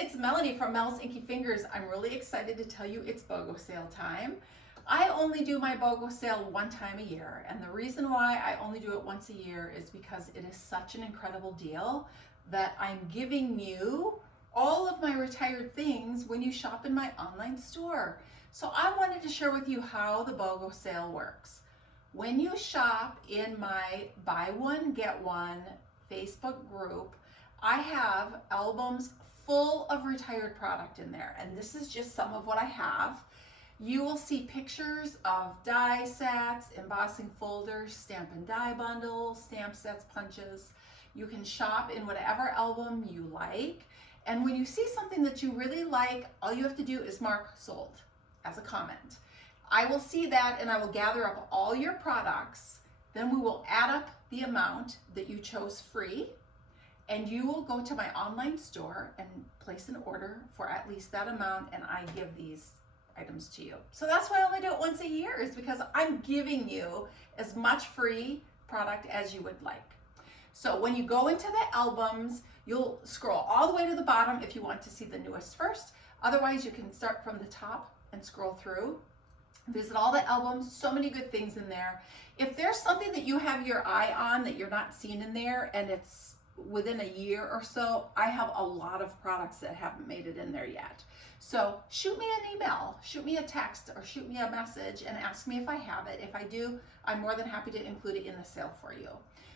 it's Melanie from Mel's Inky Fingers. I'm really excited to tell you it's BOGO sale time. I only do my BOGO sale one time a year, and the reason why I only do it once a year is because it is such an incredible deal that I'm giving you all of my retired things when you shop in my online store. So I wanted to share with you how the BOGO sale works. When you shop in my buy one, get one Facebook group, I have albums full of retired product in there, and this is just some of what I have. You will see pictures of die sets, embossing folders, stamp and die bundles, stamp sets, punches. You can shop in whatever album you like, and when you see something that you really like, all you have to do is mark sold as a comment. I will see that and I will gather up all your products. Then we will add up the amount that you chose free, and you will go to my online store and place an order for at least that amount, and I give these items to you. So that's why I only do it once a year, is because I'm giving you as much free product as you would like. So when you go into the albums, you'll scroll all the way to the bottom if you want to see the newest first. Otherwise, you can start from the top and scroll through. Visit all the albums, so many good things in there. If there's something that you have your eye on that you're not seeing in there and it's within a year or so, I have a lot of products that haven't made it in there yet. So shoot me an email, shoot me a text, or shoot me a message and ask me if I have it. If I do, I'm more than happy to include it in the sale for you.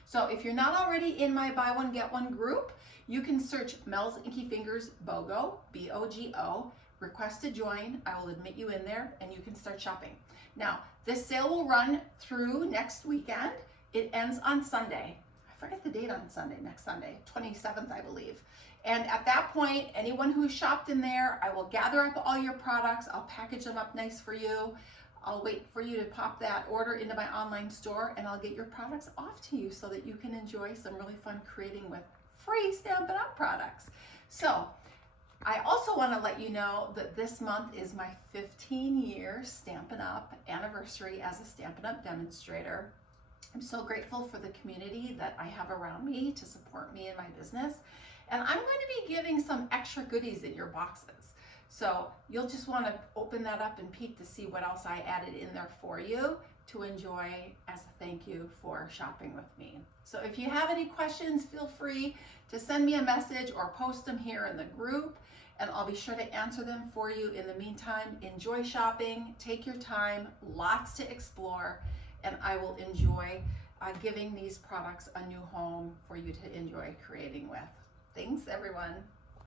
So if you're not already in my buy one, get one group, you can search Mel's Inky Fingers BOGO, B-O-G-O, request to join. I will admit you in there and you can start shopping. Now, this sale will run through next weekend. It ends on Sunday. I forget the date on Sunday, next Sunday, 27th, I believe. And at that point, anyone who shopped in there, I will gather up all your products. I'll package them up nice for you. I'll wait for you to pop that order into my online store, and I'll get your products off to you so that you can enjoy some really fun creating with free Stampin' Up products. So I also want to let you know that this month is my 15-year Stampin' Up anniversary as a Stampin' Up demonstrator. I'm so grateful for the community that I have around me to support me in my business. And I'm going to be giving some extra goodies in your boxes. So you'll just want to open that up and peek to see what else I added in there for you to enjoy as a thank you for shopping with me. So if you have any questions, feel free to send me a message or post them here in the group, and I'll be sure to answer them for you. In the meantime, enjoy shopping, take your time, lots to explore, and I will enjoy giving these products a new home for you to enjoy creating with. Thanks, everyone.